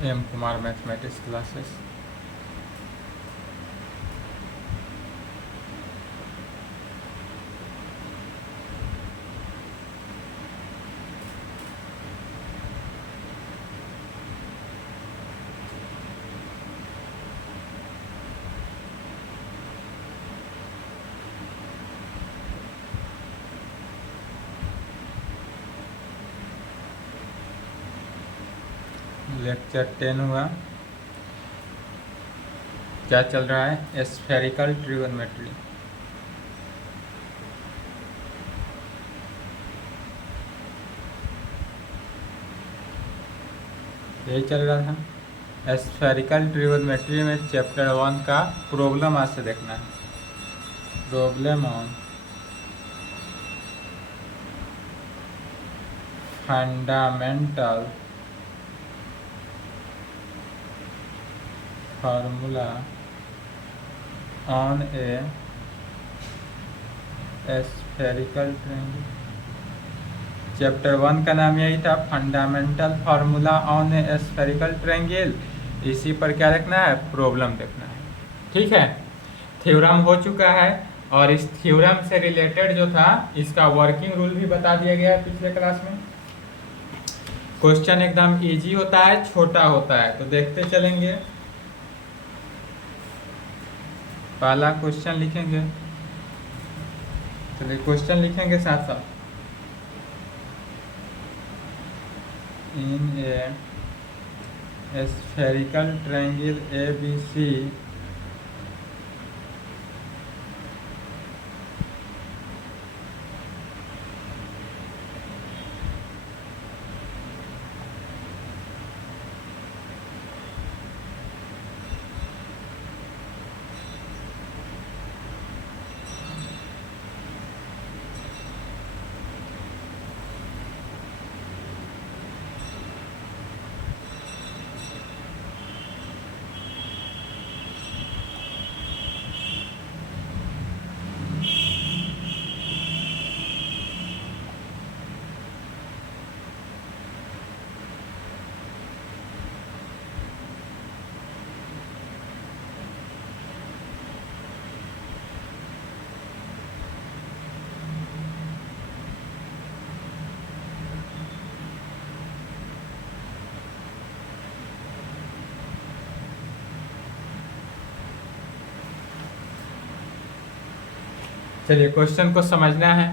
M Kumar mathematics classes. Lecture 10 हुआ। क्या चल रहा है? Spherical trigonometry. यही चल रहा था। स्फेरिकल ट्रिगोनोमेट्री में चैप्टर 1 का प्रॉब्लम आज से देखना है। Problem on fundamental formula on A spherical triangle. Chapter 1 का नाम यही था, fundamental formula on A spherical triangle. इसी पर क्या देखना है? प्रॉब्लम देखना है। ठीक है, थ्योरम हो चुका है और इस थ्योरम से रिलेटेड जो था इसका वर्किंग रूल भी बता दिया गया है पिछले क्लास में। क्वेश्चन एकदम इजी होता है, छोटा होता है, तो देखते चलेंगे। पहला क्वेश्चन लिखेंगे, चलिए क्वेश्चन लिखेंगे साथ साथ। इन ए स्फेरिकल ट्रायंगल ABC चलिए क्वेश्चन को समझना है।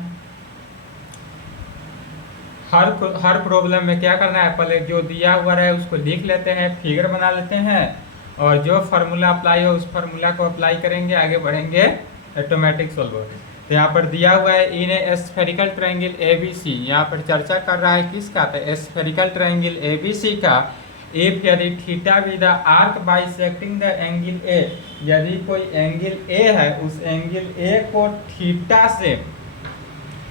हर प्रॉब्लम में क्या करना है? पहले जो दिया हुआ रहे उसको लिख लेते हैं, फिगर बना लेते हैं और जो फार्मूला अप्लाई हो उस फार्मूला को अप्लाई करेंगे, आगे बढ़ेंगे, ऑटोमेटिक सॉल्व होगा। तो यहाँ पर दिया हुआ है in a spherical triangle ABC। यहाँ पर चर्चा कर रहा है किसका? तो स्फेरिकल ट्रायंगल ABC का। इफ यदि theta be the arc bisecting the angle A, यदि कोई एंगल A है, उस एंगल A को थीटा से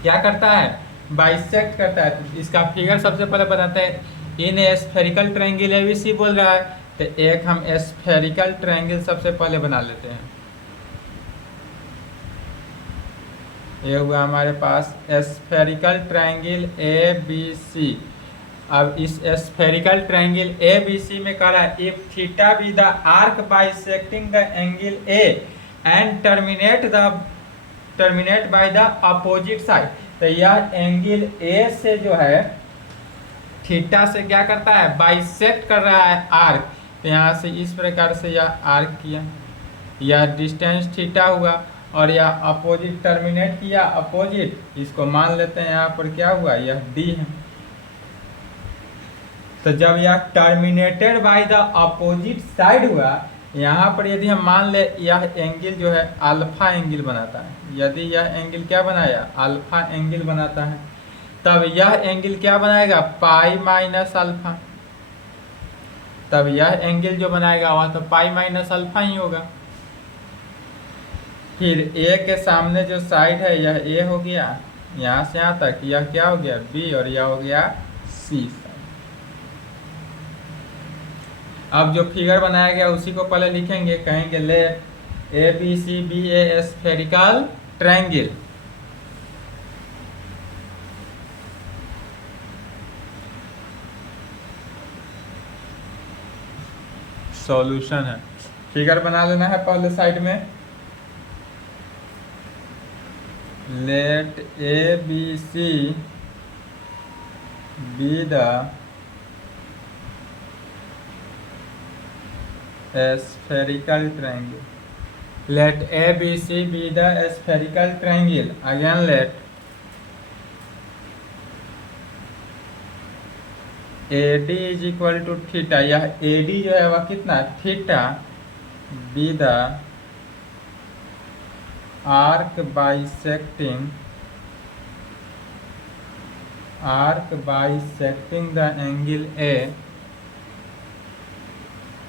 क्या करता है? बाइसेक्ट करता है। तो इसका फिगर सबसे पहले बनाते हैं। इन स्फेरिकल ट्रायंगल ABC बोल रहा है, तो एक हम स्फेरिकल ट्रायंगल सबसे पहले बना लेते हैं। ये हुआ हमारे पास स्फेरिकल ट्रायंगल ABC। अब इस स्फेरिकल ट्रायंगल ABC में कह रहा है if theta be the arc bisecting the angle A and terminate by the opposite side. तो यह एंगल A से जो है थीटा से क्या करता है? बाइसेक्ट कर रहा है आर्क। तो यहाँ से इस प्रकार से यह आर्क किया, यह डिस्टेंस थीटा हुआ और यह अपोजिट टर्मिनेट किया अपोजिट। इसको मान लेते हैं यहाँ पर क्या हुआ? यह D है। तो जब यह terminated by the opposite side हुआ, यहाँ पर यदि हम मान ले यह एंगल जो है अल्फा एंगल बनाता है, यदि यह एंगल क्या बनाया? अल्फा एंगल बनाता है, तब यह एंगल क्या बनाएगा? पाई माइनस अल्फा। तब यह एंगल जो बनाएगा वह तो पाई माइनस अल्फा ही होगा। फिर A के सामने जो साइड है यह A हो गया, यहाँ से यहाँ तक यह क्या हो गया? B, और यह हो गया C। अब जो फिगर बनाया गया उसी को पहले लिखेंगे, कहेंगे ले ABC be a spherical triangle। Solution है। फिगर बना लेना है पहले साइड में। Let A B C be the spherical triangle. Let ABC be the spherical triangle. Again let AD is equal to theta, यह AD जो है वह कितना theta, be the arc bisecting the angle A।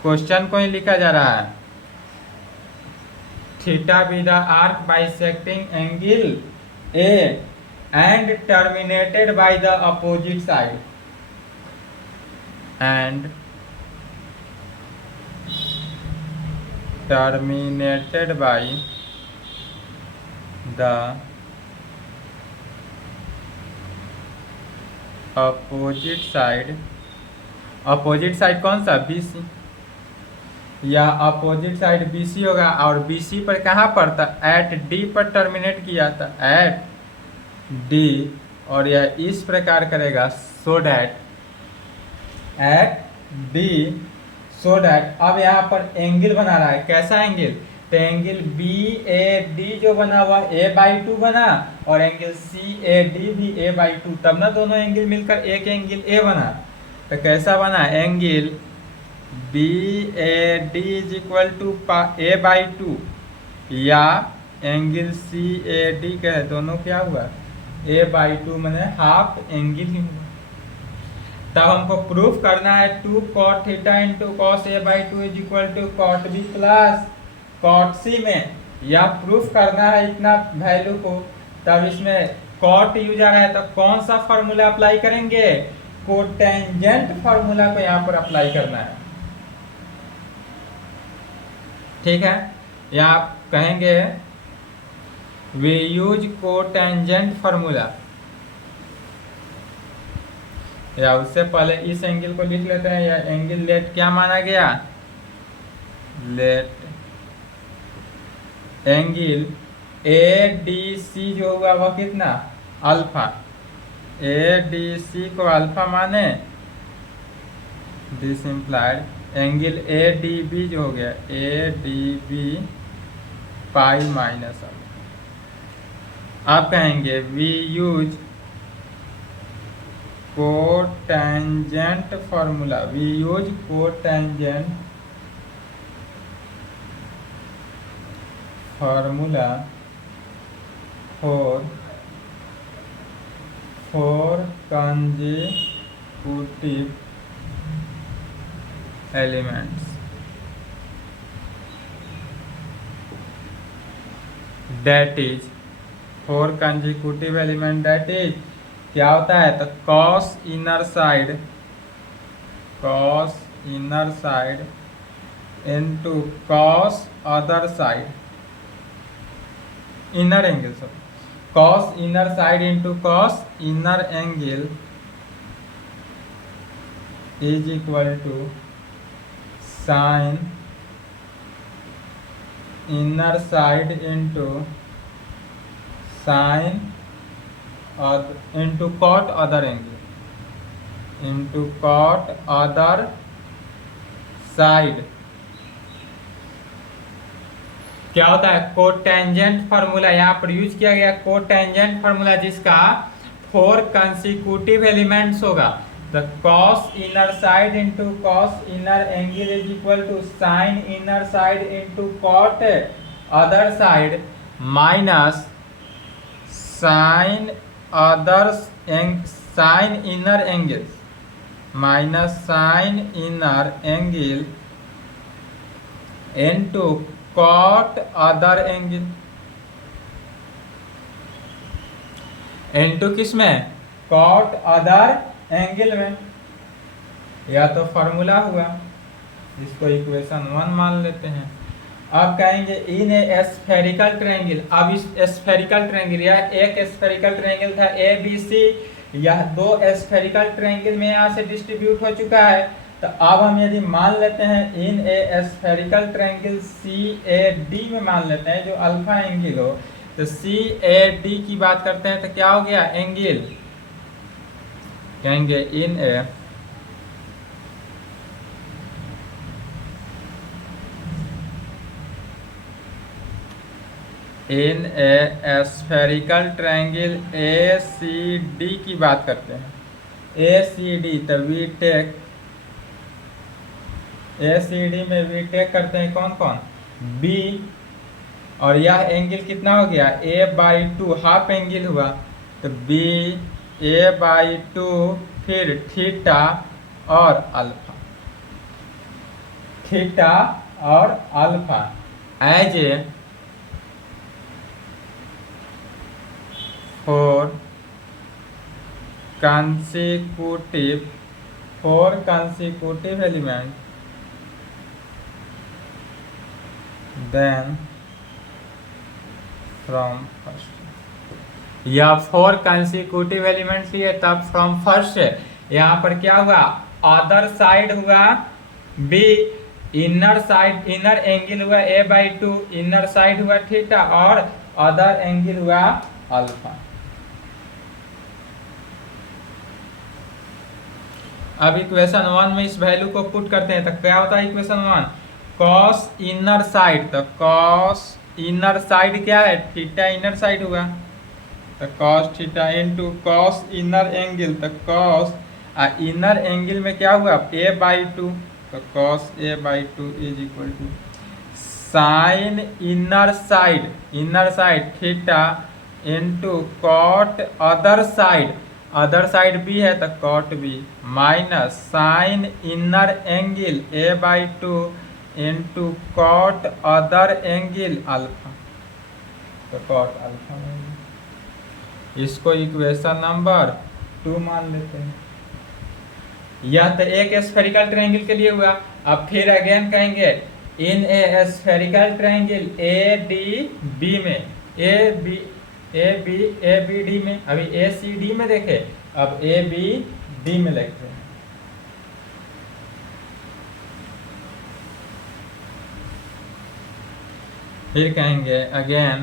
Question को ही लिखा जा रहा है, theta be the arc bisecting angle A and terminated by the opposite side, and terminated by the opposite side. Opposite side कौन सा, बी सी, या opposite side BC होगा, और BC पर कहाँ पर था, एट D पर टर्मिनेट किया था, एट D, और यह इस प्रकार करेगा so that at D, so that. अब यहाँ पर एंगल बना रहा है, कैसा एंगल, तो एंगल BAD जो बना हुआ A/2 बना, और एंगल CAD भी A/2, तब ना दोनों एंगल मिलकर एक एंगल A बना। तो कैसा बना, angle BAD is equal to A/2 या एंगल CAD का है, दोनों क्या हुआ A/2, मैंने हाफ एंगल ही हुआ। तब हमको प्रूफ करना है 2 cot theta into cos A/2 is equal to cot B plus cot C में, या प्रूफ करना है इतना वैल्यू को। तब इसमें cot यूज आ रहा है, तो कौन सा फॉर्मूला अप्लाई करेंगे, कोटेंजेंट फॉर्मूला को यहाँ पर अप्लाई करना है, ठीक है। या आप कहेंगे वी यूज कोटेंजेंट फॉर्मूला, या उससे पहले इस एंगल को लिख लेते हैं। या एंगल लेट क्या माना गया, लेट एंगल ADC जो होगा वह कितना, अल्फा, ADC को अल्फा माने, दिस इम्प्लाइड एंगल ADB जो हो गया ADB पाई माइनस अल्फा। आप कहेंगे we use cotangent formula, we use cotangent formula for consecutive elements, that is for consecutive element, that is क्या होता है, तो cos inner side into cos other side, inner angle, sorry, cos inner side into cos inner angle is equal to sine inner side into sine into cot other angle into cot other side. क्या होता है, cotangent formula यहाँ पर use किया गया, cotangent formula जिसका 4 consecutive elements होगा। The cos inner side into cos inner angle is equal to sine inner side into cot other side minus sine inner angle minus sine inner angle into cot other angle, into किस में, cot other angle में। या तो formula हुआ, इसको equation 1 मान लेते हैं। अब कहेंगे इन ए स्फेरिकल ट्रायंगल, अब इस स्फेरिकल ट्रायंगल, यह एक स्फेरिकल ट्रायंगल था ABC, यह 2 स्फेरिकल ट्रायंगल में यहाँ से डिस्ट्रीब्यूट हो चुका है। तो अब हम यदि मान लेते हैं in a spherical triangle C A D में मान लेते हैं जो अल्फा एंगल हो, तो सी ए डी की बात करते हैं तो क्या हो गया एंगल, कहेंगे in a spherical triangle A C D की बात करते हैं, ए सी डी, तो we take A C D में वी टेक करते हैं कौन कौन, बी, और यह एंगल कितना हो गया a/2 हाफ एंगल हुआ, तो बी a/2 फिर थीटा और अल्फा, थीटा और alpha as a four consecutive element then from first, या 4 कंसेक्यूटिव एलिमेंट्स लिए तब फ्रॉम फर्स्ट है। यहाँ पर क्या हुआ, अदर साइड हुआ B, inner side inner angle हुआ a/2, इनर साइड हुआ थीटा और अदर एंगल हुआ अल्फा। अब इक्वेशन 1 में इस वैल्यू को पुट करते हैं तो क्या होता है इक्वेशन 1, cos इनर साइड, तो cos इनर साइड क्या है थीटा, इनर साइड हुआ तो cos theta into cos inner angle, तो cos इनर एंगल में क्या हुआ a/2, तो cos a/2 is equal to sine inner side theta into cot other side B है तो cot B minus sine inner angle a/2 into cot other angle alpha, तो cot alpha. इसको equation number 2 मान लेते हैं। यह तो एक स्फेरिकल ट्रायंगल के लिए हुआ। अब फिर अगेन कहेंगे in a spherical triangle A D B में, ए बी डी में, अभी ए सी डी में देखे, अब ए बी डी में लिखते हैं। फिर कहेंगे again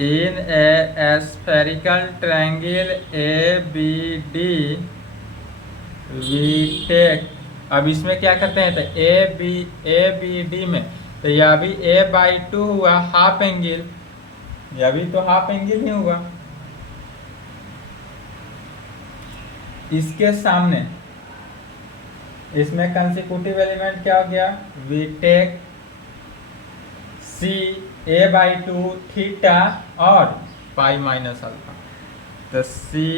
in a spherical triangle A B D we take, अब इसमें क्या करते हैं तो ए बी डी में, तो यह भी a/2 हुआ हाफ एंगल, यह भी तो हाफ एंगल ही हुआ। इसके सामने इसमें कंसेक्यूटिव एलिमेंट क्या हो गया, we take C a/2 theta और पाई माइनस अल्फा, तो सी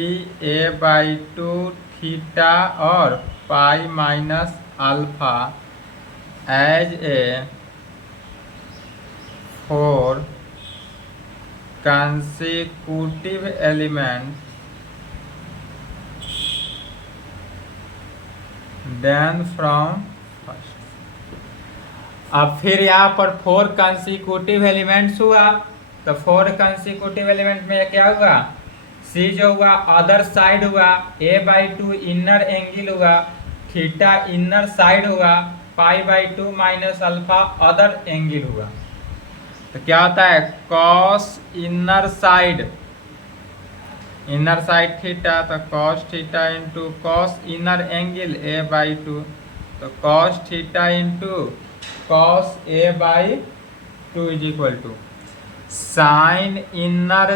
a/2 थीटा और pi minus alpha as a 4 consecutive elements then from first। अब फिर यहाँ पर 4 consecutive elements हुआ, तो 4 consecutive element में क्या हुआ, C जो हुआ अदर साइड हुआ, a/2 इनर एंगल हुआ, थीटा इनर साइड हुआ, पाई/2 माइनस अल्फा अदर एंगल हुआ, तो क्या होता है cos इनर साइड थीटा, तो cos theta into cos inner angle a/2, तो cos theta into cos a/2 is equal to sine inner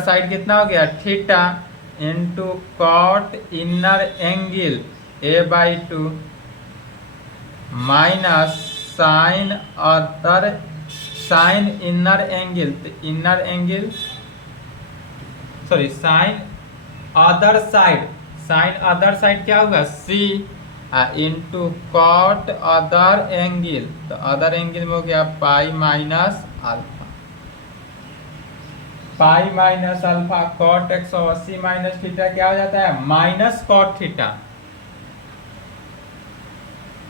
side कितना हो गया theta into cot inner angle a/2 minus sine inner angle, तो inner angle sorry sine other side क्या होगा C into cot other angle, तो other angle में हो गया pi minus alpha, pi minus alpha cot 180 minus theta क्या हो जाता है माइनस कॉट थीटा,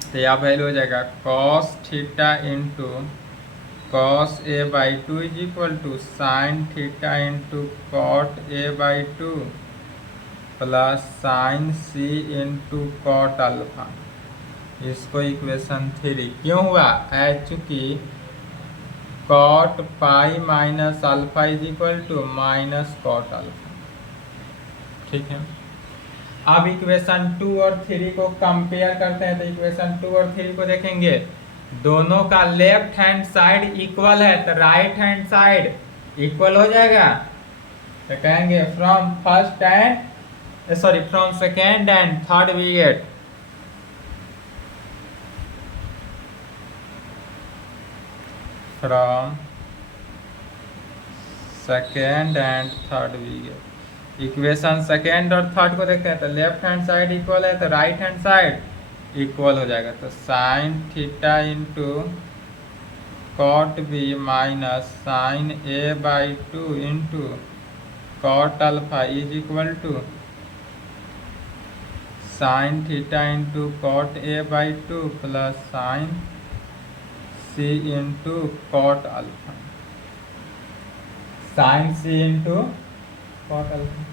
तो यहाँ वैल्यू हो जाएगा cos theta into cos A by two is equal to sine theta into cot A by two plus sine C into cot alpha. इसको equation 3 क्यों हुआ है? चूंकि cot pi minus alpha is equal to minus cot alpha. ठीक है, अब equation 2 और 3 को कंपेयर करते हैं। तो इक्वेशन 2 और 3 को देखेंगे, दोनों का लेफ्ट हैंड साइड इक्वल है, तो राइट हैंड साइड इक्वल हो जाएगा। तो कहेंगे from second and third we get from second and third we get equation second और थर्ड को देखते हैं। तो लेफ्ट हैंड साइड इक्वल है, तो राइट हैंड साइड इक्वल हो जाएगा। तो sine theta into cot B minus sine A by two into cot alpha is equal to sine theta into cot A by two plus sine C into cot alpha, sine C into cot alpha.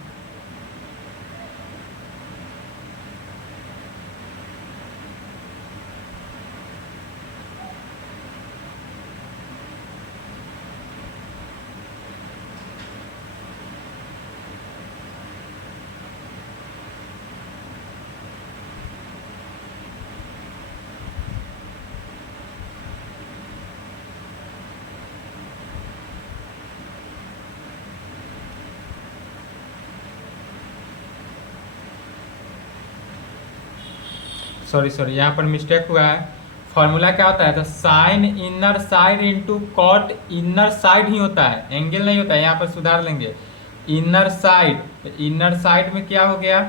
Sorry यहाँ पर mistake हुआ है। Formula क्या होता है? तो sine inner side into cot inner side ही होता है, एंगल नहीं होता है। यहाँ पर सुधार लेंगे, इनर साइड। तो इनर साइड में क्या हो गया?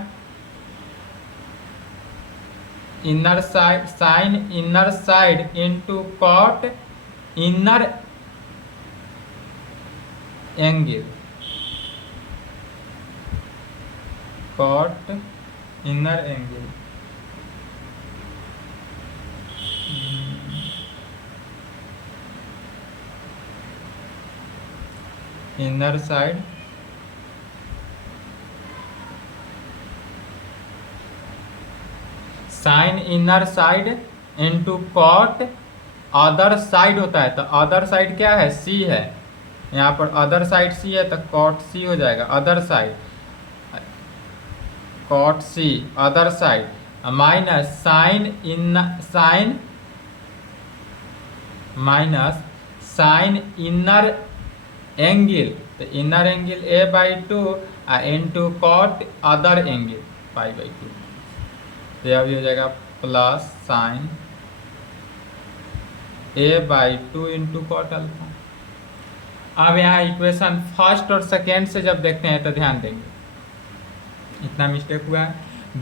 Inner side, sine inner side into cot inner angle, cot inner angle. Inner side sine inner side into cot other side होता है। तो अदर साइड क्या है? सी है। यहाँ पर अदर साइड सी है, तो कॉट सी हो जाएगा। Other side cot C other side minus sine minus sine inner angle. तो inner angle A by two into cot other angle pi by two. तो यह भी हो जाएगा plus sine A by two into cot alpha. अब यहाँ equation first और second से जब देखते हैं तो ध्यान देंगे, इतना मिस्टेक हुआ है।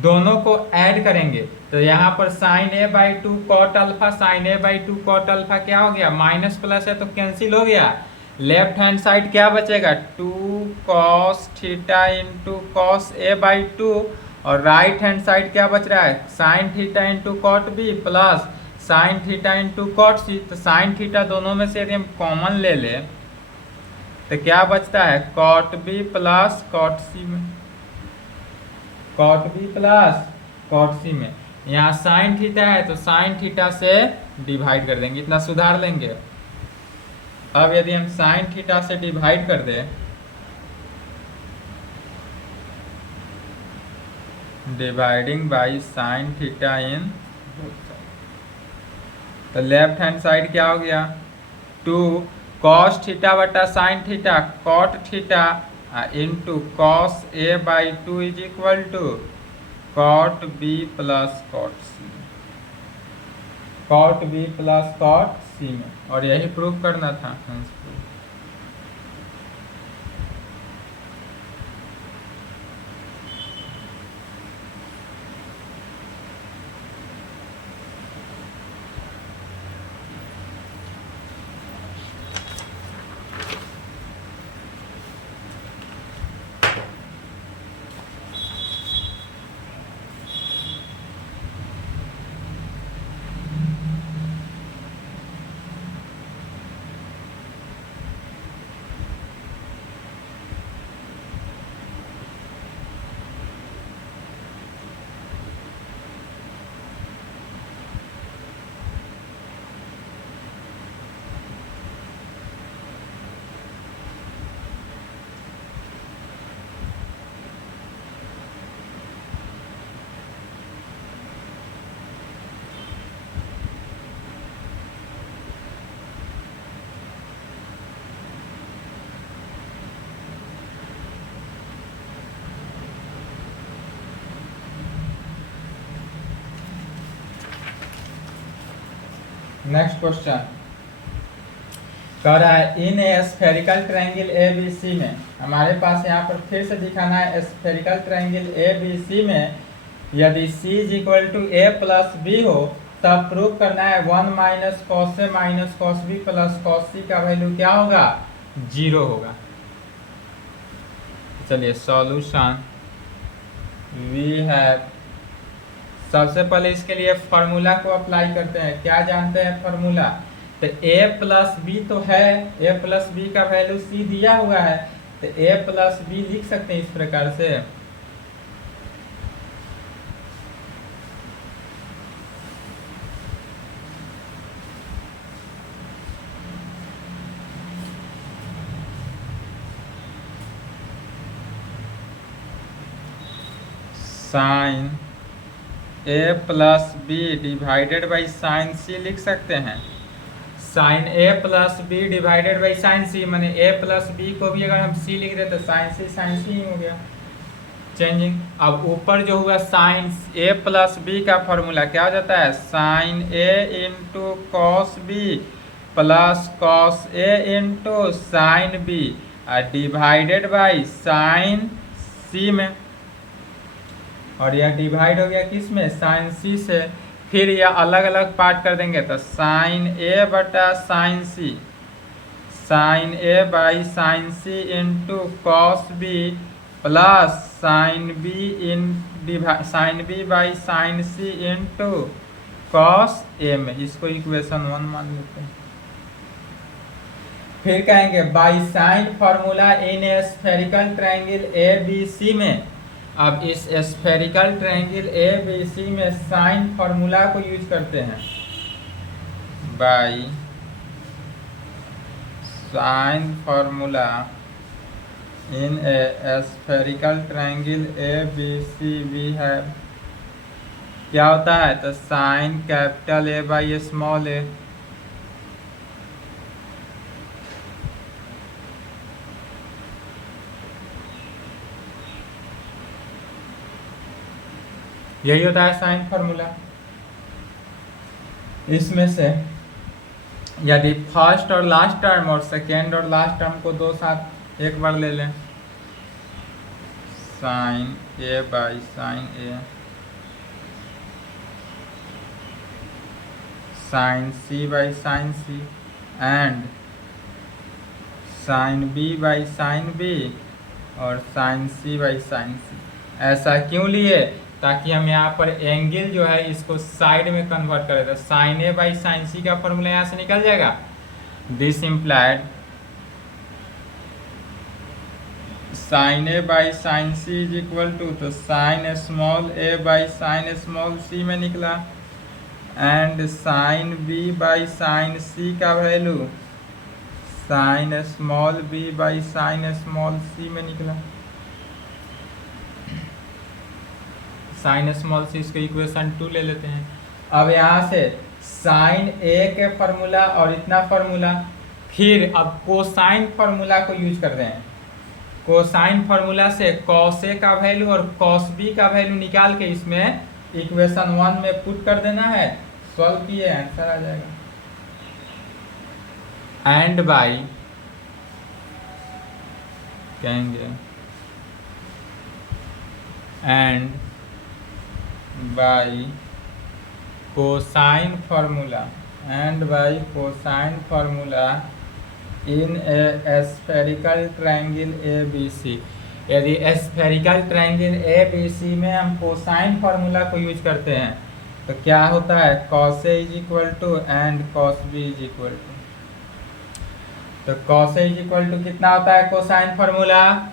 दोनों को ऐड करेंगे तो यहाँ पर sine A by two cot alpha, sine A by two cot alpha क्या हो गया? माइनस प्लस है तो कैंसिल हो गया। लेफ्ट हैंड साइड क्या बचेगा? 2 cos theta into cos A by two, और राइट हैंड साइड क्या बच रहा है? Sine theta into cot B plus sine theta into cot C. तो साइन थीटा दोनों में से यदि हम कॉमन ले ले तो क्या बचता है? Cot B plus cot C में, cot B plus cot C में। यहाँ साइन थीटा है तो साइन थीटा से डिवाइड कर देंगे, इतना सुधार लेंगे। अब यदि हम साइन थीटा से डिवाइड कर दें, dividing by sine theta in, तो लेफ्ट हैंड साइड क्या हो गया? 2 कॉस थीटा बटा sine theta cot theta into cos A by two is equal to cot B plus cot C, cot B plus cot C में। और यही proof करना था। नेक्स्ट क्वेश्चन कह रहा है in a spherical triangle A B C में, हमारे पास यहाँ पर फिर से दिखाना है spherical triangle A B C में यदि c is equal to A plus B हो तब प्रूव करना है 1 minus cos A minus cos B plus cos C का वैल्यू क्या होगा, 0 होगा। चलिए सॉल्यूशन वी हैव, सबसे पहले इसके लिए फार्मूला को अप्लाई करते हैं। क्या जानते हैं फार्मूला, तो a प्लस बी तो है, a प्लस बी का वैल्यू c दिया हुआ है, तो a प्लस बी लिख सकते हैं इस प्रकार से, sine a plus B divided by sine C लिख सकते हैं। Sine a plus B divided by sine C, माने a प्लस बी को भी अगर हम c लिख देते तो साइन सी ही हो गया चेंजिंग। अब ऊपर जो हुआ साइन a प्लस बी का फॉर्मूला क्या हो जाता है, sine a into cos B plus cos a into sine B divided by sine C में, और यह डिवाइड हो गया किस में, साइन सी से। फिर यह अलग अलग पार्ट कर देंगे तो साइन ए बटा sine C, sine A by sine C into cos B plus sine B by sine C into cos A में, इसको इक्वेशन 1 मान लेते हैं। फिर कहेंगे by sine formula in a spherical triangle A B C में, अब इस spherical triangle A B C में साइन फार्मूला को यूज करते हैं। By sine formula in a spherical triangle A B C we है, क्या होता है, तो sine capital A by small A, यही होता है साइन फार्मूला। इसमें से यदि फर्स्ट और लास्ट टर्म और सेकेंड और लास्ट टर्म को दो साथ एक बार ले लें, sine A by sine A, sine C by sine C and sine B by sine B और sine C by sine C. ऐसा क्यों लिए, ताकि हम यहाँ पर एंगल जो है इसको साइड में कन्वर्ट करें, तो sine A by sine C का फॉर्मूला यहाँ से निकल जाएगा। This implied sine A by sine C is equal to, तो sine small A by sine small C में निकला, and sine B by sine C का value sine small B by sine small C में निकला। Sign small सी, इसको equation 2 ले लेते हैं। अब यहाँ से साइन ए के फार्मूला और इतना फार्मूला, फिर अब कोसाइन फार्मूला को यूज करते हैं। कोसाइन फार्मूला से कॉस ए का वैल्यू और कॉस बी का वैल्यू निकाल के इसमें इक्वेशन 1 में पुट कर देना है, सॉल्व किए आंसर आ जाएगा। एंड बाई कहेंगे and by cosine formula, and by cosine formula in a spherical triangle A B C. यदि spherical triangle A B C में हम कोसाइन फार्मूला को यूज करते हैं तो क्या होता है, cos A is equal to and cos B is equal to, तो cos A is equal to कितना होता है cosine formula,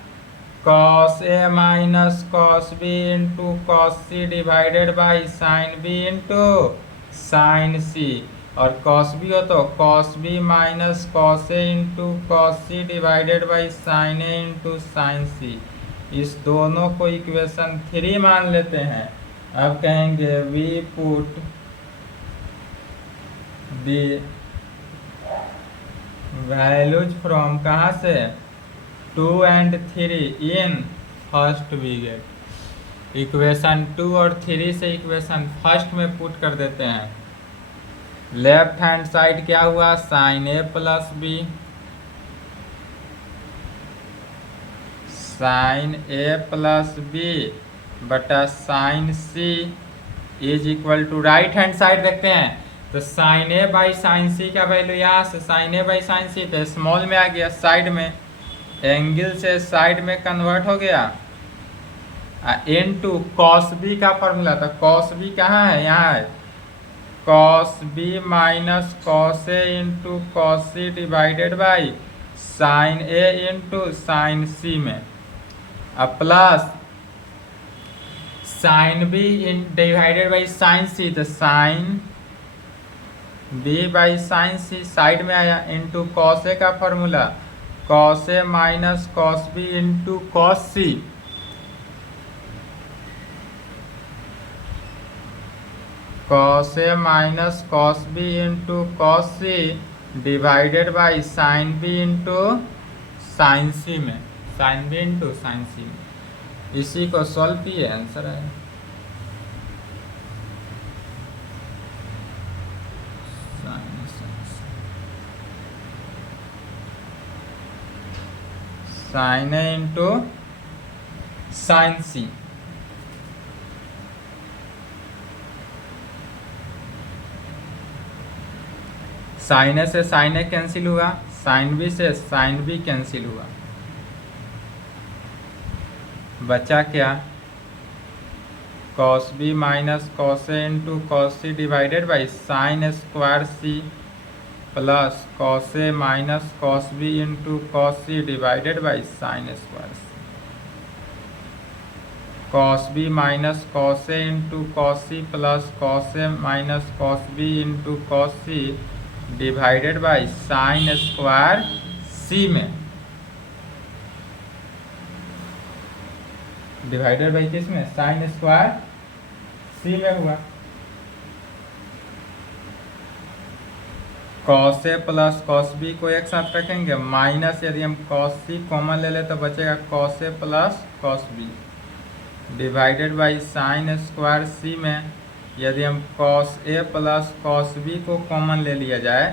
cos A minus cos B into cos C divided by sine B into sine C, और cos B हो तो cos B minus cos A into cos C divided by sine A into sine C. इस दोनों को equation 3 मान लेते हैं। अब कहेंगे we put the values from कहाँ से, 2 and 3 इन फर्स्ट वी गेट। इक्वेशन 2 और 3 से इक्वेशन फर्स्ट में पुट कर देते हैं। लेफ्ट हैंड साइड क्या हुआ, sine A plus B, sine A plus B बटा sine C is equal to, right hand side देखते हैं तो sine A by sine C का वैल्यू यहाँ से sine A by sine C पे स्मॉल में आ गया, साइड में एंगल से साइड में कन्वर्ट हो गया, इनटू कॉस बी का फॉर्मूला था, कॉस बी कहाँ है, यहाँ है, cos B minus cos A into cos C divided by sine A into sine C में, अब plus sine B in divided by sine C, तो sine B by sine C side में आया, into cos A का formula, cos A minus cos B into cos C, cos A minus cos B into cos C divided by sine B into sine C में, sine B into sine C में। इसी को solve किए, answer है sine A into sine C. Sine A से sine A cancel हुआ, sine B से sine B cancel हुआ, बचा क्या, cos B minus cos A into cos C divided by sine square C plus cos A minus cos B into cos C divided by sine square C, cos B minus cos A into cos C plus cos A minus cos B into cos C divided by sine square C में, divided by किस में, sign square C में हुआ, cos A plus cos B को एक साथ रखेंगे, minus यदि हम कॉस सी कॉमन ले ले तो बचेगा cos A plus cos B divided by sine square C में, यदि हम cos A plus cos B को कॉमन ले लिया जाए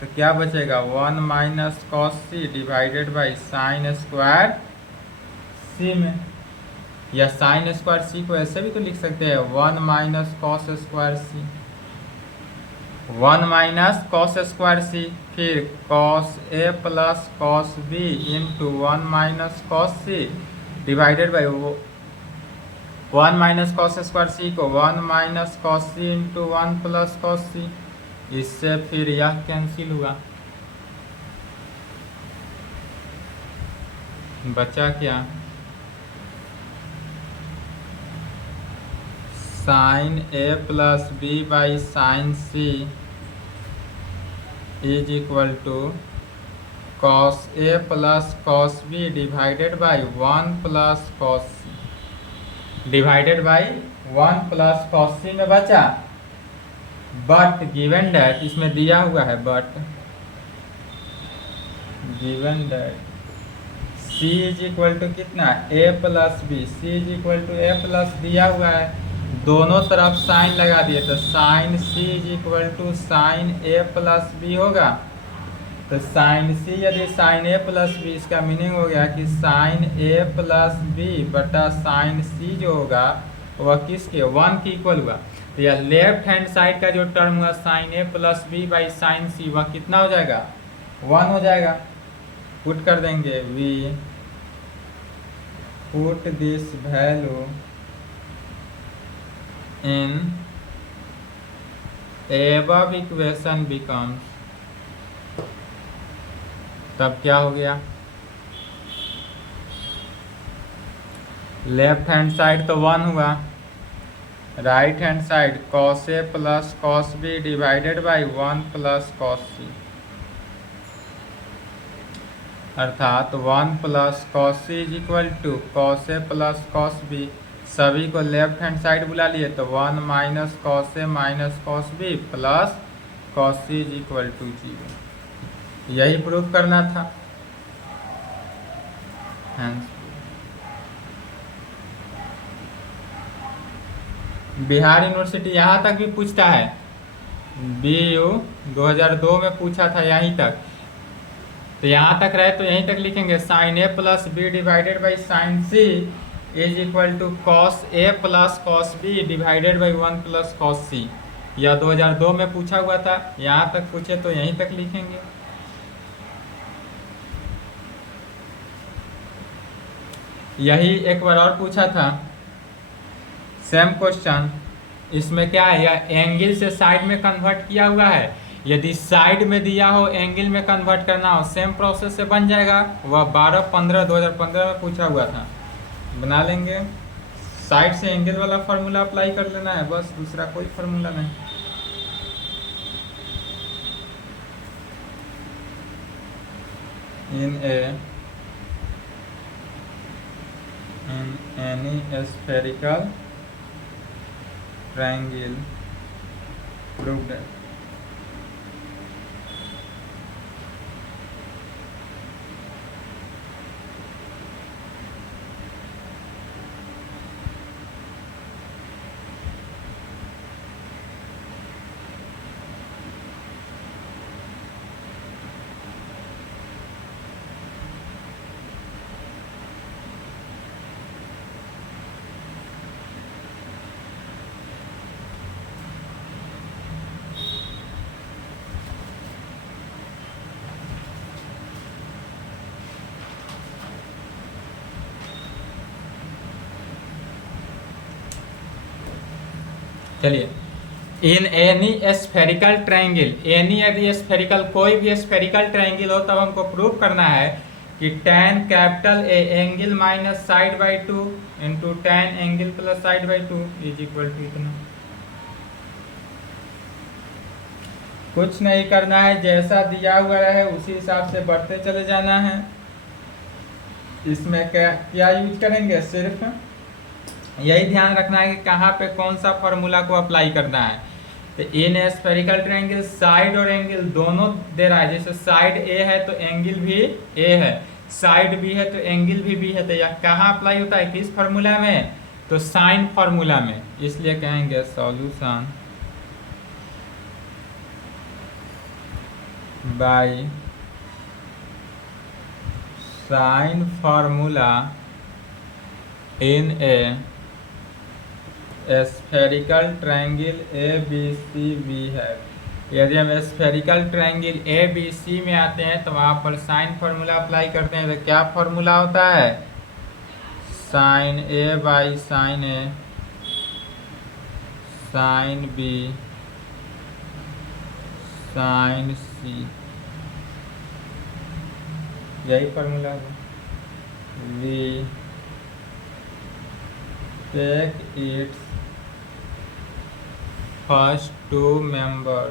तो क्या बचेगा, 1 minus cos C divided by sine square C में, या साइन स्क्वायर सी को ऐसे भी तो लिख सकते हैं 1 minus cos square C, 1 minus cos square C, फिर cos A plus cos B into 1 minus cos C divided by 1 minus cos square C को 1 minus cos C into 1 plus cos C, इससे फिर यह कैंसिल हुआ, बचा क्या, sine A plus B by sine C is equal to cos A plus cos B divided by 1 plus cos C divided by 1 plus cos C में बचा, but given that इसमें दिया हुआ है, but given that C is equal to कितना, A plus B, C is equal to A plus दिया हुआ है, दोनों तरफ साइन लगा दिए तो sine C is equal to sine A plus B होगा, तो साइन सी यदि साइन ए प्लस बी, इसका मीनिंग हो गया कि साइन ए प्लस बी बटा साइन सी जो होगा वह किसके, 1 के इक्वल हुआ, तो यह लेफ्ट हैंड साइड का जो टर्म हुआ sine A plus B by sine C वह कितना हो जाएगा, 1 हो जाएगा, पुट कर देंगे, we put this value in above equation becomes, तब क्या हो गया, लेफ्ट हैंड साइड तो 1 हुआ, right hand side cos A plus cos B divided by 1 plus cos C, अर्थात 1 plus cos C is equal to cos A plus cos B, सभी को left hand side बुला लिए तो 1 minus cos A minus cos B plus cos C is equal to 0, यही proof करना था। Bihar university यहाँ तक भी पूछता है बी यू 2002 में पूछा था यहीं तक, तो यहाँ तक रहे तो यहीं तक लिखेंगे sine A plus B divided by sine C is equal to cos A plus cos B divided by 1 plus cos C. यह 2002 में पूछा हुआ था, यहाँ तक पूछे तो यहीं तक लिखेंगे। यही एक बार और पूछा था सेम क्वेश्चन, इसमें क्या है, यह एंगल से साइड में कन्वर्ट किया हुआ है। यदि साइड में दिया हो एंगल में कन्वर्ट करना हो सेम प्रोसेस से बन जाएगा। वह 12/15/2015 में पूछा हुआ था, बना लेंगे। साइड से एंगल वाला फार्मूला अप्लाई कर लेना है बस, दूसरा कोई फार्मूला नहीं। In any spherical triangle proved। चलिए, in any spherical triangle, any यदि स्फेरिकल कोई भी स्फेरिकल ट्रायंगल हो तब हमको प्रूव करना है कि tan capital A angle minus side by 2 into tan angle plus side by 2 is equal to इतना। कुछ नहीं करना है, जैसा दिया हुआ है उसी हिसाब से बढ़ते चले जाना है। इसमें क्या क्या यूज करेंगे, सिर्फ यही ध्यान रखना है कि कहाँ पे कौन सा फॉर्मूला को अप्लाई करना है। तो इन स्फेरिकल ट्रायंगल साइड और एंगल दोनों दे रहा है, जैसे साइड ए है तो एंगल भी ए है, साइड बी है तो एंगल भी बी है। तो यह कहाँ अप्लाई होता है, किस फॉर्मूला में, तो साइन फॉर्मूला में। इसलिए कहेंगे solution by sine formula in a spherical triangle A B C B है। यदि हम spherical triangle A B C में आते हैं तो वहाँ पर साइन फार्मूला अप्लाई करते हैं। तो क्या फार्मूला होता है, sine A by sine A sine B sine C, यही फार्मूला है। We take its first two member,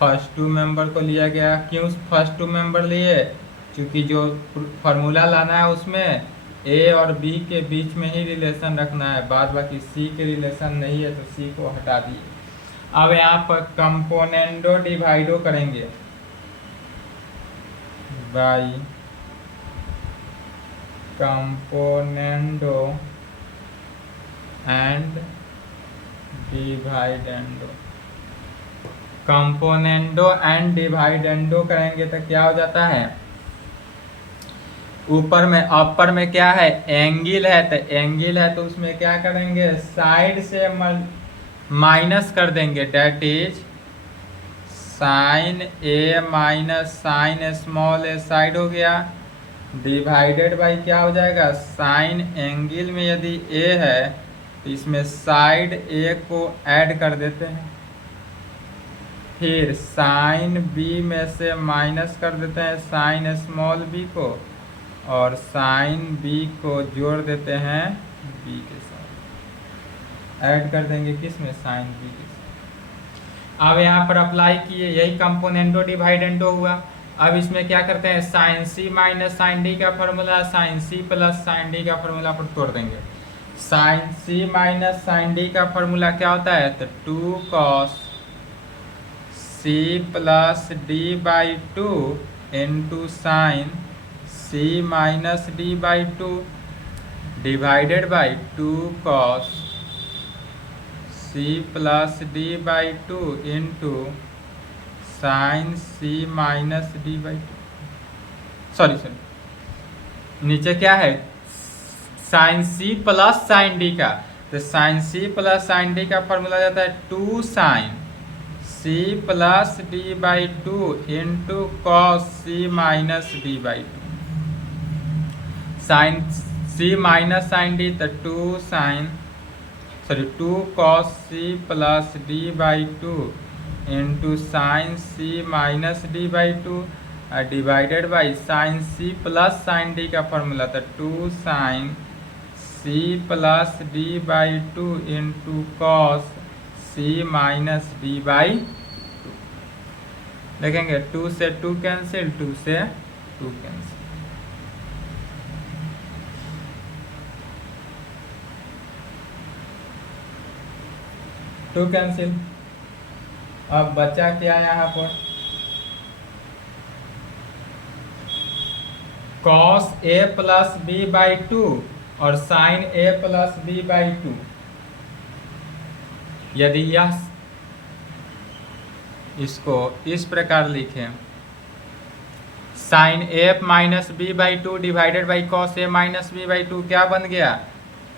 first two member को लिया गया। क्यों फर्स्ट टू मेंबर लिए, क्योंकि जो फार्मूला लाना है उसमें ए और बी के बीच में ही रिलेशन रखना है, बाद बाकी सी के रिलेशन नहीं है तो सी को हटा दिए। अब यहाँ पर कंपोनेंडो डिवाइडो करेंगे by componendo and dividendo. Componendo and dividendo करेंगे तो क्या हो जाता है, ऊपर में अपर में क्या है, एंगल है, तो एंगल है तो उसमें क्या करेंगे, साइड से माइनस कर देंगे, that is sine A minus sine small A, side हो गया, डिवाइडेड बाई क्या हो जाएगा, साइन एंगल में यदि ए है तो इसमें साइड ए को ऐड कर देते हैं, फिर साइन बी में से माइनस कर देते हैं साइन स्मॉल बी को, और साइन बी को जोड़ देते हैं बी के साथ, ऐड कर देंगे किस में, साइन बी के साथ। अब यहाँ पर अप्लाई किए, यही कंपोनेंडो डिवाइडेंडो हुआ। अब इसमें क्या करते हैं, sine C minus sine D का formula sine C plus sine D का फॉर्मूला पर तोड़ देंगे। Sine C minus sine D का फॉर्मूला क्या होता है, तो 2 cos C plus D by 2 into sine C minus D by 2 divided by 2 cos c plus D by 2 into sine c minus D by 2, sorry नीचे क्या है sine C plus sine D का, तो sine C plus sine D का formula जाता है 2 sine C plus D by 2 into cos C minus D by 2, sine C minus sine D तो 2 cos C plus D by 2 into sine C minus D by 2 divided by sine C plus sine D का formula था 2 sine C plus D by 2 into cos C minus D by 2। देखेंगे 2 से 2 cancel, 2 से 2 cancel. To cancel. अब बचा क्या यहाँ पर cos A plus B by 2 और sine A plus B by 2। यदि यह इसको इस प्रकार लिखें sine A minus B by 2 divided by cos A minus B by 2 क्या बन गया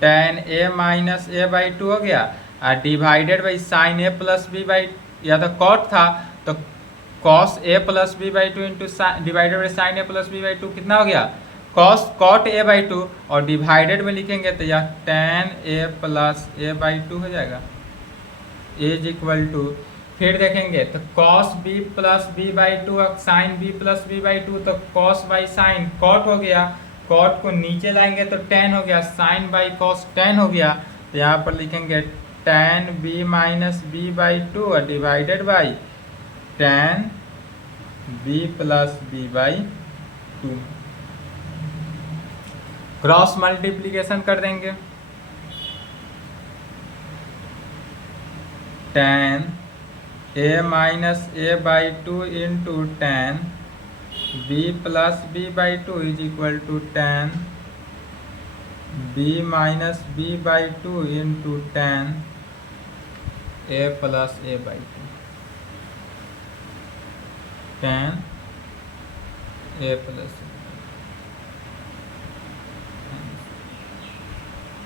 tan A minus A by 2 हो गया, और divided by sine A plus B by, या तो कॉट था तो cos A plus B by 2 into divided by sine A plus B by 2 कितना हो गया कॉस कॉट ए बाई 2, और डिवाइडेड में लिखेंगे तो यह tan A plus A by 2 हो जाएगा इज इक्वल टू, फिर देखेंगे तो cos B plus B by 2 और sine B plus B by 2, तो कॉस बाई साइन कॉट हो गया, कॉट को नीचे लाएंगे तो टेन हो गया, साइन बाई कॉस टेन हो गया, तो यहाँ पर लिखेंगे tan B minus B by 2 और divided by tan B plus B by 2। Cross multiplication कर देंगे, tan A minus A by 2 into tan B plus B by 2 is equal to tan B minus B by 2 into tan A plus A by 2, tan A plus,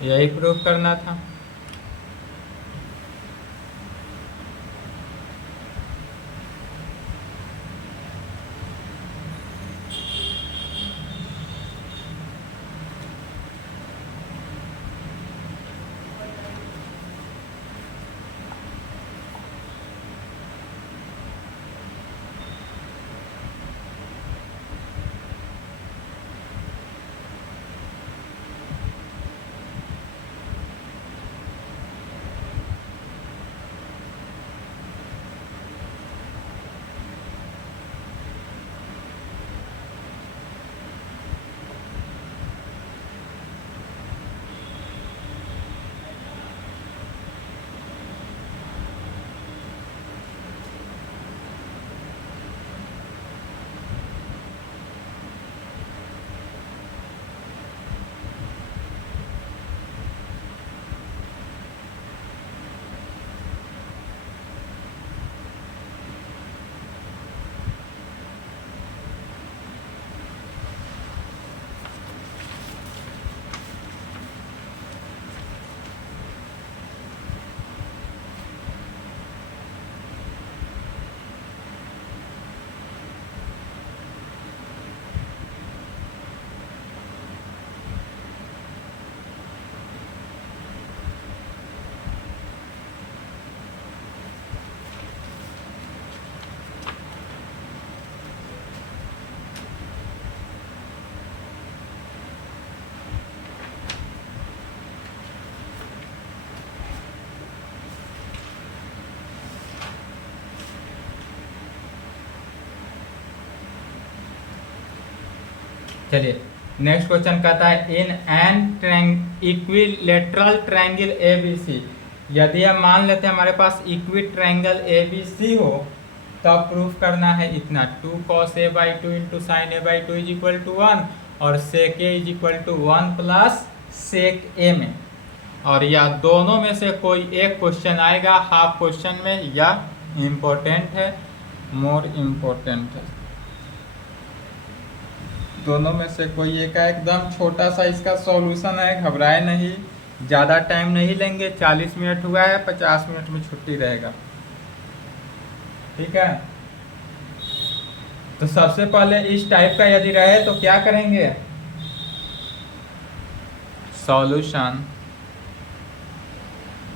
यही proof करना था। चलिए next question कहता है in an equilateral triangle ABC, यदि हम मान लेते हैं हमारे पास इक्वी ट्रायंगल ABC हो तब प्रूफ करना है इतना 2 cos A/2 into sine A/2 is equal to 1 और sec A is equal to 1 plus sec A में, और या दोनों में से कोई एक क्वेश्चन आएगा हाफ क्वेश्चन में, या इम्पोर्टेंट है, मोर इम्पोर्टेंट है, दोनों में से कोई एक है। एकदम छोटा सा इसका सॉल्यूशन है, घबराए नहीं, ज़्यादा टाइम नहीं लेंगे, 40 मिनट हुआ है, 50 मिनट में छुट्टी रहेगा, ठीक है। तो सबसे पहले इस टाइप का यदि रहे तो क्या करेंगे, सॉल्यूशन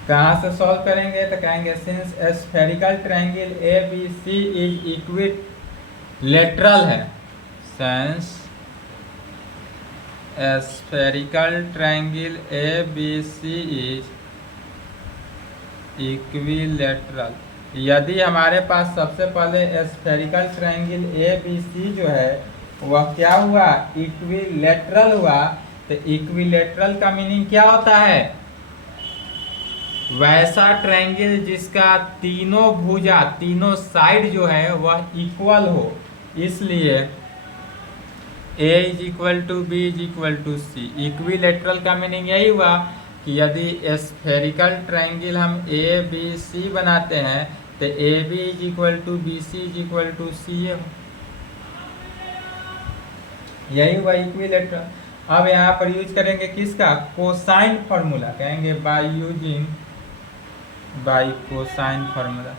कहाँ से सॉल्व करेंगे, तो कहेंगे since spherical triangle A B C is equilateral है, since spherical triangle A B C is equilateral. यदि हमारे पास सबसे पहले spherical triangle A B C जो है वह क्या हुआ, इक्विलेटरल हुआ, तो इक्विलेटरल का मीनिंग क्या होता है, वैसा ट्रायंगल जिसका तीनों भुजा, तीनों साइड जो है वह इक्वल हो। इसलिए A is equal to B is equal to C, equilateral का मीनिंग यही हुआ कि यदि स्फेरिकल ट्रायंगल हम ए बी सी बनाते हैं तो A B is equal to B C is equal to C, यही हुआ इक्विलेटरल। अब यहाँ पर यूज करेंगे किसका, कोसाइन फॉर्मूला, कहेंगे by using, by cosine formula,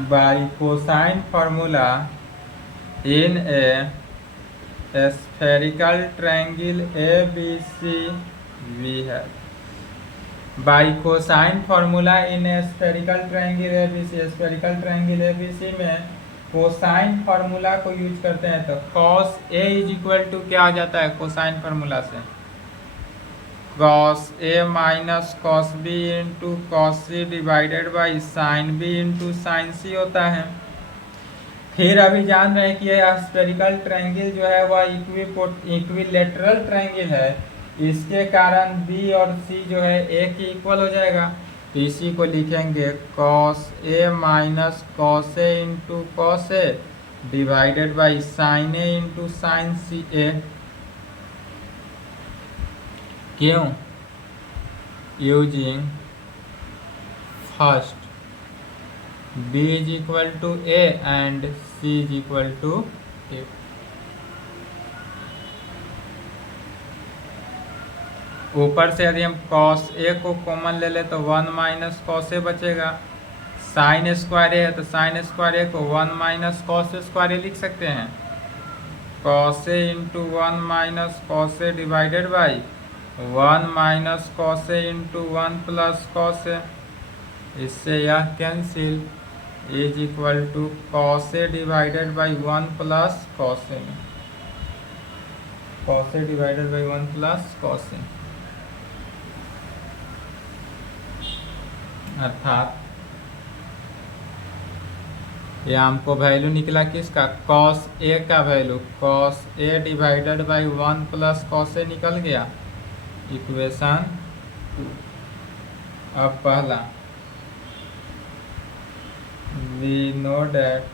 by cosine formula in a spherical triangle A B C we है। By cosine formula in a spherical triangle A B C, spherical triangle A B C में cosine formula को use करते हैं, तो cos A is equal to क्या आ जाता है कोसाइन फार्मूला से, cos A minus cos B into cos C divided by sine B into sine C होता है। फिर अभी जान रहे हैं कि ये स्फेरिकल ट्रायंगल जो है वह इक्विलेटरल ट्रायंगल है, इसके कारण बी और सी जो है ए के इक्वल हो जाएगा, तो इसी को लिखेंगे cos A minus cos A into cos A divided by sine A into sine C A. क्यों, using first b is equal to A and c is equal to A. ऊपर से यदि हम cos a को common ले ले तो 1 minus cos ए बचेगा, साइन स्क्वायर ए है तो साइन स्क्वायर ए को 1 माइनस कॉस स्क्वायर ए लिख सकते हैं, cos A into 1 minus cos A divided by 1 minus cos A into 1 plus cos A, इससे यह cancel, is equal to cos A divided by 1 plus cos A, cos A divided by 1 plus cos A, अर्थात यह हमको value निकला किसका, cos A का value, cos A divided by 1 plus cos A निकल गया। इक्वेशन अब पहला, we know date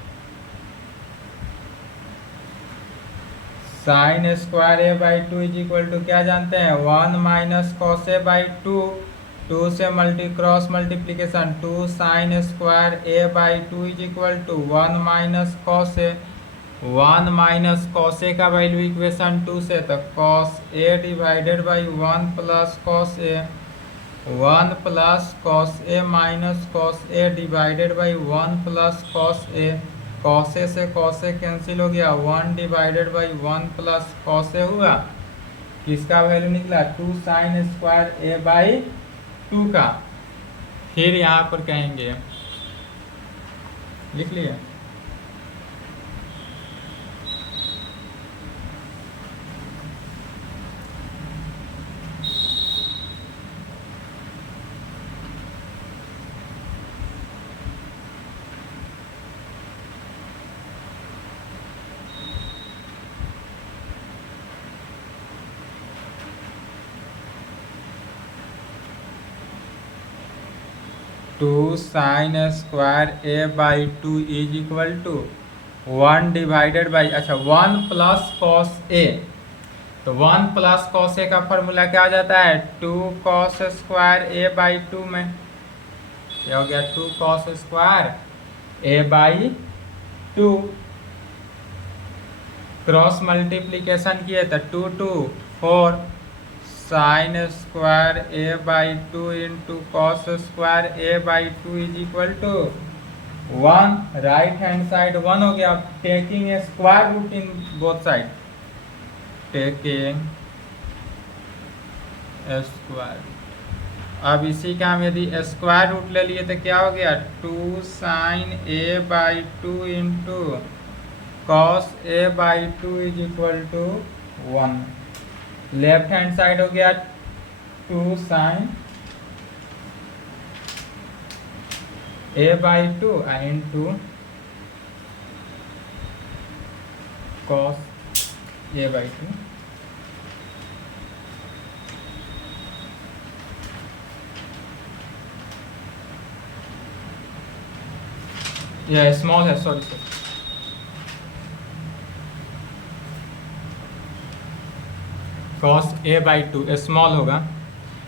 sign square A by 2 is equal to क्या जानते हैं, 1 माइनस कॉस ए बाई 2, 2 से cross multiplication 2 sine square A by 2 is equal to 1 minus cos A, 1 minus cos A का value equation 2 से, तो cos A divided by 1 plus cos A, 1 plus cos A minus cos A divided by 1 plus cos A, cos A से cos A cancel हो गया, 1 divided by 1 plus cos A हुआ, किसका value निकला 2 sine square A by 2 का। फिर यहाँ पर कहेंगे, लिख लिए, two sine square A by 2 is equal to 1 divided by, अच्छा 1 प्लस कॉस ए, तो 1 प्लस कॉस ए का फॉर्मूला क्या आ जाता है, 2 कॉस स्क्वायर ए बाई 2 में क्या हो गया, 2 cos square A by 2, cross multiplication किए तो 2 2 4 sine square A by 2 into cos square A by 2 is equal to 1, right hand side 1 हो गया, taking a square root in both side, taking square, अब इसी का हम यदि स्क्वायर रूट ले लिए तो क्या हो गया, 2 sine A by 2 into cos A by 2 is equal to 1, left hand side हो गया 2 sine A by 2 into cos A by 2, यह स्मॉल है, sorry cos A by 2 small होगा,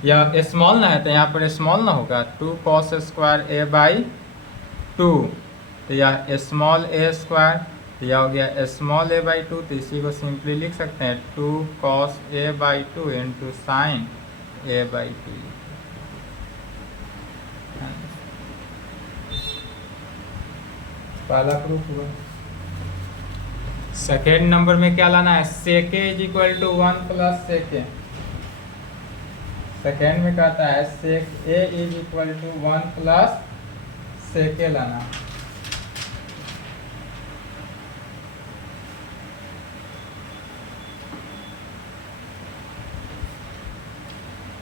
या स्मॉल ना है तो यहाँ पर स्मॉल ना होगा, 2 कॉस स्क्वायर ए बाई 2, तो यह स्मॉल ए स्क्वायर, तो यह हो गया स्मॉल ए बाई 2, तो इसी को सिंपली लिख सकते हैं 2 cos A by 2 into sign A by 2। पहला प्रूफ हुआ। सेकेंड नंबर में क्या लाना है, sec A is equal to 1 plus sec A, second में कहता है sec A is equal to 1 plus sec A लाना।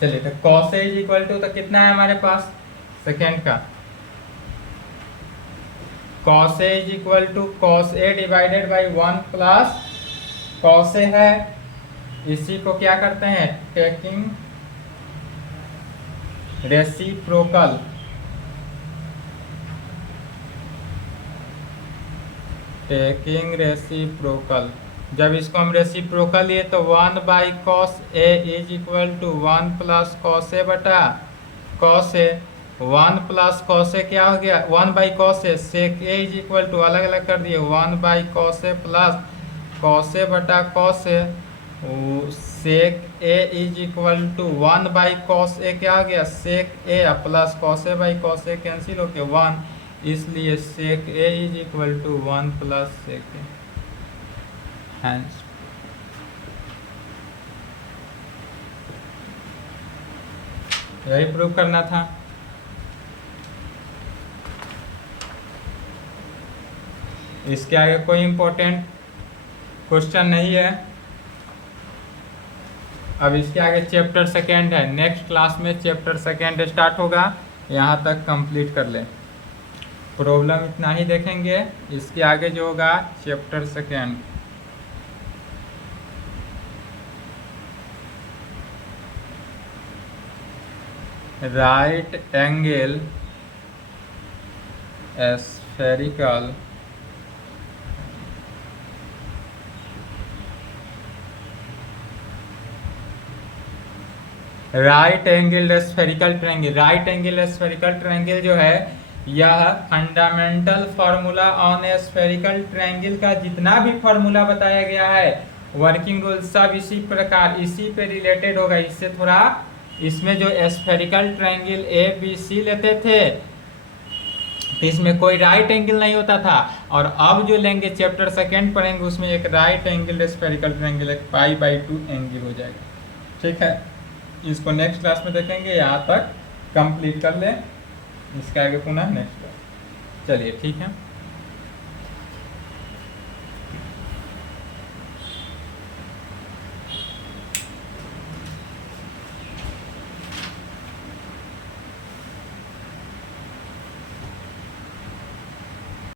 चलिए तो cos A is equal to, तो कितना है हमारे पास सेकेंड का, cos A is equal to cos A divided by 1 plus cos A है, इसी को क्या करते हैं, टेकिंग रेसिप्रोकल, टेकिंग रेसिप्रोकल, जब इसको हम रेसिप्रोकल लिए तो 1 by cos A is equal to 1 plus cos A बटा cos A, 1 plus cos A क्या हो गया, 1 by cos A, sec A is equal to अलग अलग कर दिए 1 by cos A plus cos A बटा cos A, sec A is equal to 1 by cos A क्या हो गया, sec A plus cos A by cos A cancel हो गया 1, इसलिए sec A is equal to 1 plus sec A, hence यही prove करना था। इसके आगे कोई इम्पोर्टेंट क्वेश्चन नहीं है। अब इसके आगे चैप्टर सेकेंड है, नेक्स्ट क्लास में चैप्टर सेकेंड स्टार्ट होगा, यहाँ तक कंप्लीट कर लें। प्रॉब्लम इतना ही देखेंगे, इसके आगे जो होगा chapter second. Right angle spherical right angle spherical triangle, right angle spherical triangle जो है यह fundamental formula on A spherical triangle का जितना भी फार्मूला बताया गया है, वर्किंग रूल सब इसी प्रकार इसी पे रिलेटेड होगा। इससे थोड़ा इसमें जो spherical triangle A B C लेते थे तो इसमें कोई राइट एंगल नहीं होता था, और अब जो लेंगे चैप्टर सेकेंड पढ़ेंगे उसमें एक राइट एंगल स्फेरिकल ट्रायंगल एक π/2 एंगल हो जाएगा। ठीक है, इसको नेक्स्ट क्लास में देखेंगे, यहाँ तक कंप्लीट कर लें, इसके आगे पुनः नेक्स्ट क्लास। चलिए ठीक है।